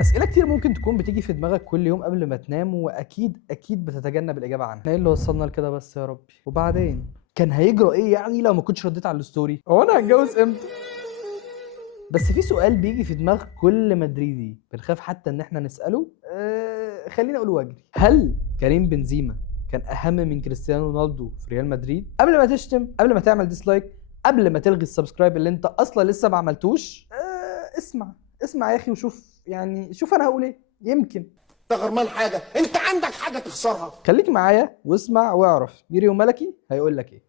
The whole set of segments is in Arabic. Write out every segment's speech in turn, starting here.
أسئلة كتير ممكن تكون بتيجي في دماغك كل يوم قبل ما تنام، وأكيد بتتجنب الإجابة عنها. إيه اللي وصلنا لكده بس يا ربي؟ وبعدين كان هيجرى إيه يعني لو ما كنتش رديت على الستوري؟ هو أنا هتجوز إمتى؟ بس في سؤال بيجي في دماغ كل مدريدي بنخاف حتى إن إحنا نسأله، خليني أقول وأجري. هل كريم بنزيما كان أهم من كريستيانو رونالدو في ريال مدريد؟ قبل ما تشتم، قبل ما تعمل ديسلايك، قبل ما تلغي السبسكرايب اللي أنت أصلا لسه ما عملتوش، اسمع يا أخي وشوف، يعني شوف أنا هقول إيه. يمكن انت غرمان حاجه، انت عندك حاجه تخسرها. خليك معايا واسمع واعرف ميري وملكي هيقول لك ايه.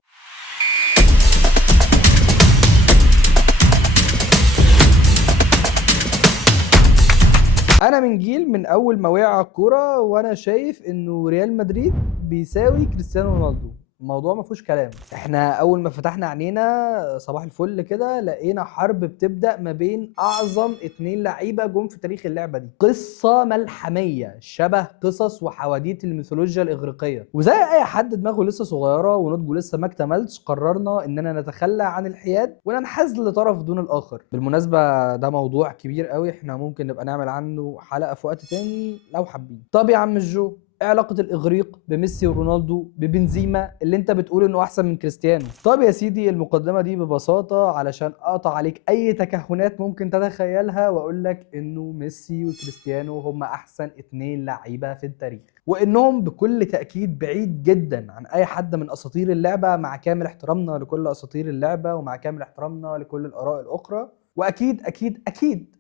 انا من جيل من اول ما وقع على الكوره وانا شايف انه ريال مدريد بيساوي كريستيانو رونالدو. الموضوع ما فيهوش كلام. احنا اول ما فتحنا عينينا صباح الفل كده لقينا حرب بتبدا ما بين اعظم 2 لعيبه جم في تاريخ اللعبه دي. قصه ملحميه شبه قصص وحواديت الميثولوجيا الاغريقيه، وزي اي حد دماغه لسه صغيره ونضجه لسه ما اكتملش قررنا اننا نتخلى عن الحياد وننحاز لطرف دون الاخر. بالمناسبه ده موضوع كبير قوي، احنا ممكن نبقى نعمل عنه حلقه في وقت تاني لو حابين. طب يا عم الجو، ايه علاقة الإغريق بميسي ورونالدو ببنزيما اللي انت بتقول انه احسن من كريستيانو؟ طب يا سيدي، المقدمة دي ببساطة علشان اقطع عليك اي تكهنات ممكن تتخيلها واقول لك انه ميسي وكريستيانو هم احسن 2 لعيبة في التاريخ، وانهم بكل تأكيد بعيد جدا عن اي حد من اساطير اللعبة، مع كامل احترامنا لكل اساطير اللعبة ومع كامل احترامنا لكل الاراء الاخرى. واكيد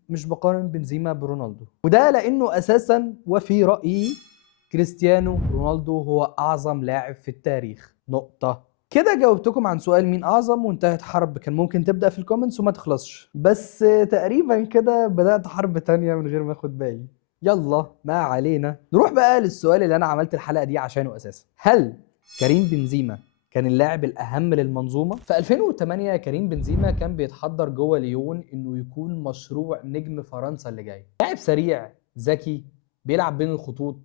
مش بقارن بنزيما برونالدو، وده لانه اساسا وفي رأيي كريستيانو رونالدو هو أعظم لاعب في التاريخ. نقطة. كده جاوبتكم عن سؤال مين أعظم، وانتهت حرب كان ممكن تبدأ في الكومنتس وما تخلصش، بس تقريبا كده بدأت حرب تانية من غير ما اخد بالي. يلا ما علينا، نروح بقى للسؤال اللي أنا عملت الحلقة دي عشانه أساسا. هل كريم بنزيما كان اللاعب الأهم للمنظومة؟ في 2008 كريم بنزيما كان بيتحضر جوه ليون إنه يكون مشروع نجم فرنسا اللي جاي. لاعب سريع، ذكي، بيلعب بين الخطوط،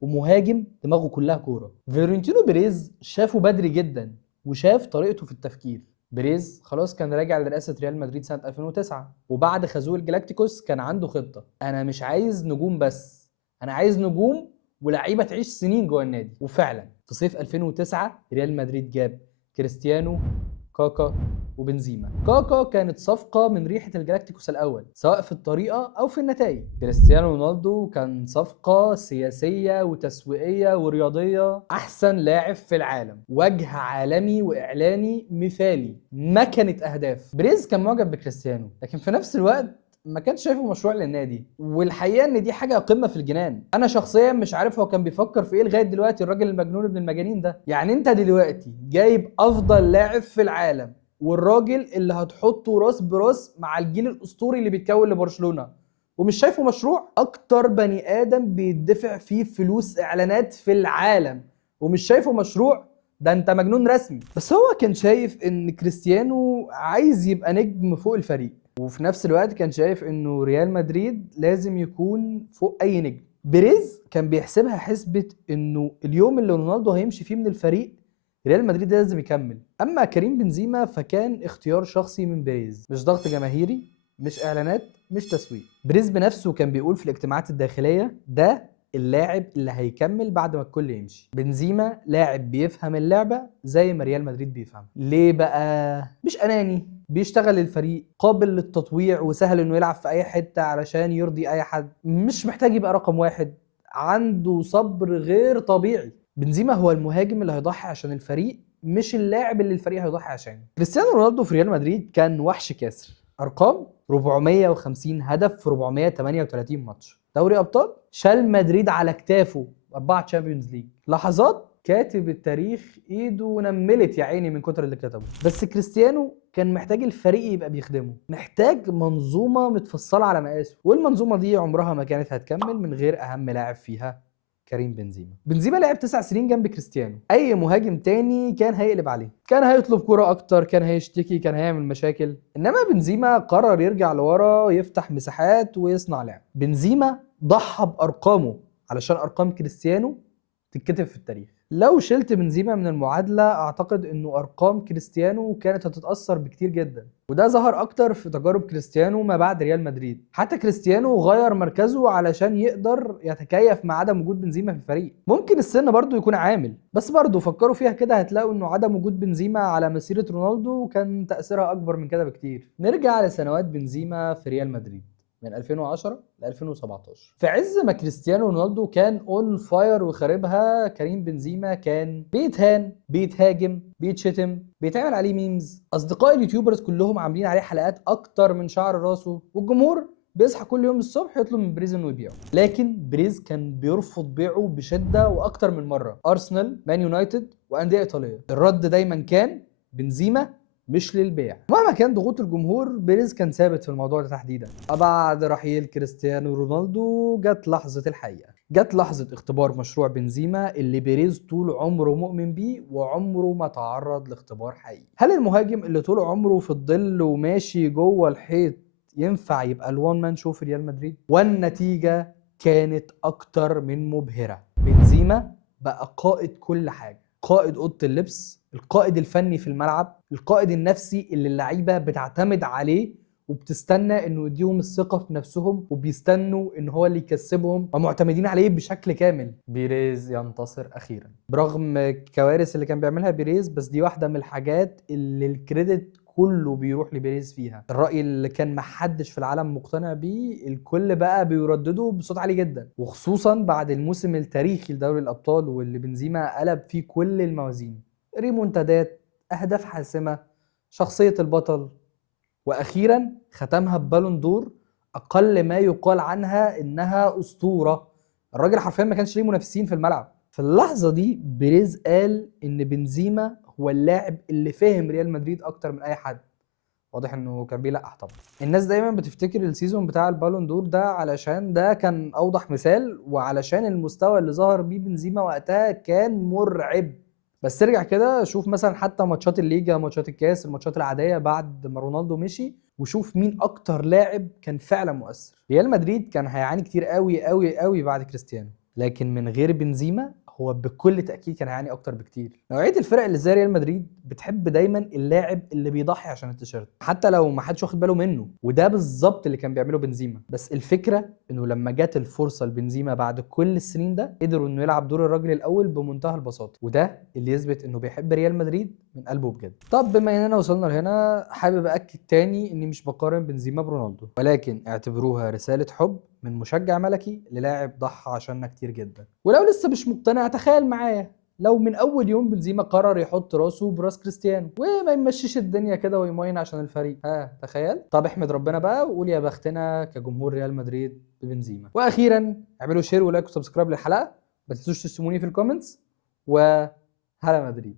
ومهاجم دماغه كلها كوره. فيورنتينو بيريز شافه بدري جدا وشاف طريقته في التفكير. بيريز خلاص كان راجع لرئاسه ريال مدريد سنه 2009، وبعد خازوق الجلاكتيكوس كان عنده خطه: انا مش عايز نجوم بس، انا عايز نجوم ولاعيبه تعيش سنين جوه النادي. وفعلا في صيف 2009 ريال مدريد جاب كريستيانو، كاكا وبنزيما. كاكا كانت صفقة من ريحة الجلاكتيكوس الأول سواء في الطريقة أو في النتائج. كريستيانو رونالدو كان صفقة سياسية وتسويقية ورياضية. أحسن لاعب في العالم، وجه عالمي وإعلاني مثالي، مكنة أهداف. بريز كان معجب بكريستيانو، لكن في نفس الوقت ما كانش شايفه مشروع للنادي، والحقيقه ان دي حاجه قمه في الجنان. انا شخصيا مش عارف هو كان بيفكر في ايه لغايه دلوقتي، الراجل المجنون ابن المجانين ده. يعني انت دلوقتي جايب افضل لاعب في العالم والراجل اللي هتحطه راس براس مع الجيل الاسطوري اللي بيتكون لبرشلونه، ومش شايفه مشروع؟ اكتر بني ادم بيدفع فيه فلوس اعلانات في العالم ومش شايفه مشروع؟ ده انت مجنون رسمي. بس هو كان شايف ان كريستيانو عايز يبقى نجم فوق الفريق، وفي نفس الوقت كان شايف انه ريال مدريد لازم يكون فوق اي نجم. بيريز كان بيحسبها حسبة انه اليوم اللي رونالدو هيمشي فيه من الفريق ريال مدريد لازم يكمل. اما كريم بنزيما فكان اختيار شخصي من بيريز، مش ضغط جماهيري، مش اعلانات، مش تسويق. بريز بنفسه كان بيقول في الاجتماعات الداخلية ده اللاعب اللي هيكمل بعد ما الكل يمشي. بنزيما لاعب بيفهم اللعبة زي ما ريال مدريد بيفهم. ليه بقى؟ مش اناني، بيشتغل للفريق، قابل للتطويع وسهل انه يلعب في اي حتة علشان يرضي اي حد، مش محتاج يبقى رقم واحد، عنده صبر غير طبيعي. بنزيما هو المهاجم اللي هيضحي عشان الفريق، مش اللاعب اللي الفريق هيضحي عشانه. كريستيانو رونالدو في ريال مدريد كان وحش كاسر. ارقام: 450 هدف في 438 ماتش. دوري ابطال، شال مدريد على كتافه 4 تشامبيونز ليج. لحظات كاتب التاريخ ايده نملت يا عيني من كتر اللي كتبه. بس كريستيانو كان محتاج الفريق يبقى بيخدمه، محتاج منظومه متفصله على مقاسه، والمنظومه دي عمرها ما كانت هتكمل من غير اهم لاعب فيها، كريم بنزيما. بنزيما لعب 9 سنين جنب كريستيانو. اي مهاجم تاني كان هيقلب عليه، كان هيطلب كرة اكتر، كان هيشتكي، كان هيعمل مشاكل. انما بنزيما قرر يرجع لورا، يفتح مساحات ويصنع لعب. بنزيما ضحى بارقامه علشان ارقام كريستيانو تتكتب في التاريخ. لو شلت بنزيما من المعادلة اعتقد انه ارقام كريستيانو كانت هتتأثر بكتير جدا، وده ظهر اكتر في تجارب كريستيانو ما بعد ريال مدريد. حتى كريستيانو غير مركزه علشان يقدر يتكيف مع عدم وجود بنزيما في الفريق. ممكن السن برضو يكون عامل، بس برضو فكروا فيها كده هتلاقوا انه عدم وجود بنزيما على مسيرة رونالدو كان تأثيرها اكبر من كده بكتير. نرجع لسنوات بنزيما في ريال مدريد من 2010 ل 2017. في عز ما كريستيانو رونالدو كان اون فاير وخاربها، كريم بنزيما كان بيتهان، بيتهاجم، بيتشتم، بيتعمل عليه ميمز، اصدقاء اليوتيوبرز كلهم عاملين عليه حلقات اكتر من شعر راسه، والجمهور بيصحى كل يوم الصبح يطلب من بريز انه يبيعه. لكن بريز كان بيرفض بيعه بشده واكتر من مره، ارسنال، مان يونايتد، وانديه ايطاليه. الرد دايما كان بنزيما مش للبيع. مهما كان ضغوط الجمهور بيريز كان ثابت في الموضوع ده تحديدا. بعد رحيل كريستيانو رونالدو جت لحظة الحقيقة، جت لحظة اختبار مشروع بنزيما اللي بيريز طول عمره مؤمن بيه وعمره ما تعرض لاختبار حقيقي. هل المهاجم اللي طول عمره في الظل وماشي جوه الحيط ينفع يبقى الوان مان شو في ريال مدريد؟ والنتيجة كانت أكتر من مبهرة. بنزيما بقى قائد كل حاجة، قائد اوضه اللبس، القائد الفني في الملعب، القائد النفسي اللي اللعيبه بتعتمد عليه وبتستنى انه يديهم الثقه في نفسهم، وبيستنوا ان هو اللي يكسبهم ومعتمدين عليه بشكل كامل. بيريز ينتصر اخيرا برغم الكوارث اللي كان بيعملها بيريز، بس دي واحده من الحاجات اللي الكريدت كله بيروح لبيريز فيها. الرأي اللي كان محدش في العالم مقتنع بيه الكل بقى بيردده بصوت عالي جدا، وخصوصا بعد الموسم التاريخي لدوري الأبطال واللي بنزيما قلب فيه كل الموازين. ريمونتادات، أهداف حاسمة، شخصية البطل، وأخيرا ختمها ببالون دور أقل ما يقال عنها إنها أسطورة. الراجل حرفيا ما كانش ليه منافسين في الملعب. في اللحظة دي بيريز قال إن بنزيما هو اللاعب اللي فهم ريال مدريد أكتر من أي حد. واضح إنه كان بيلقح طبعا. الناس دايما بتفتكر السيزون بتاع البالون دور ده علشان ده كان أوضح مثال، وعلشان المستوى اللي ظهر بيه بنزيما وقتها كان مرعب. بس ارجع كده شوف مثلا حتى ماتشات الليجا، ماتشات الكاس، الماتشات العادية بعد ما رونالدو مشي، وشوف مين أكتر لاعب كان فعلا مؤثر. ريال مدريد كان هيعاني كتير قوي قوي قوي بعد كريستيانو، لكن من غير بنزيما هو بكل تأكيد كان هيعاني أكتر بكتير. نوعية الفرق اللي زي ريال مدريد بتحب دايما اللاعب اللي بيضحي عشان التيشيرت حتى لو ما حدش واخد باله منه، وده بالظبط اللي كان بيعمله بنزيما. بس الفكرة إنه لما جت الفرصة لبنزيما بعد كل السنين ده قدروا إنه يلعب دور الراجل الأول بمنتهى البساطة، وده اللي يثبت إنه بيحب ريال مدريد من قلبه بجد. طب بما إننا وصلنا لهنا حابب أكد تاني إني مش بقارن بنزيما برونالدو، ولكن اعتبروها رسالة حب من مشجع ملكي للاعب ضحى عشاننا كتير جدا. ولو لسه مش مقتنع تخيل معايا لو من اول يوم بنزيما قرر يحط راسه براس كريستيانو وما يمشيش الدنيا كده ويمين عشان الفريق، تخيل. طب احمد ربنا بقى وقول يا بختنا كجمهور ريال مدريد ببنزيما. واخيرا اعملوا شير ولايك وسبسكرايب للحلقه، ما تنسوش تشتموني في الكومنتس، وهلا مدريد.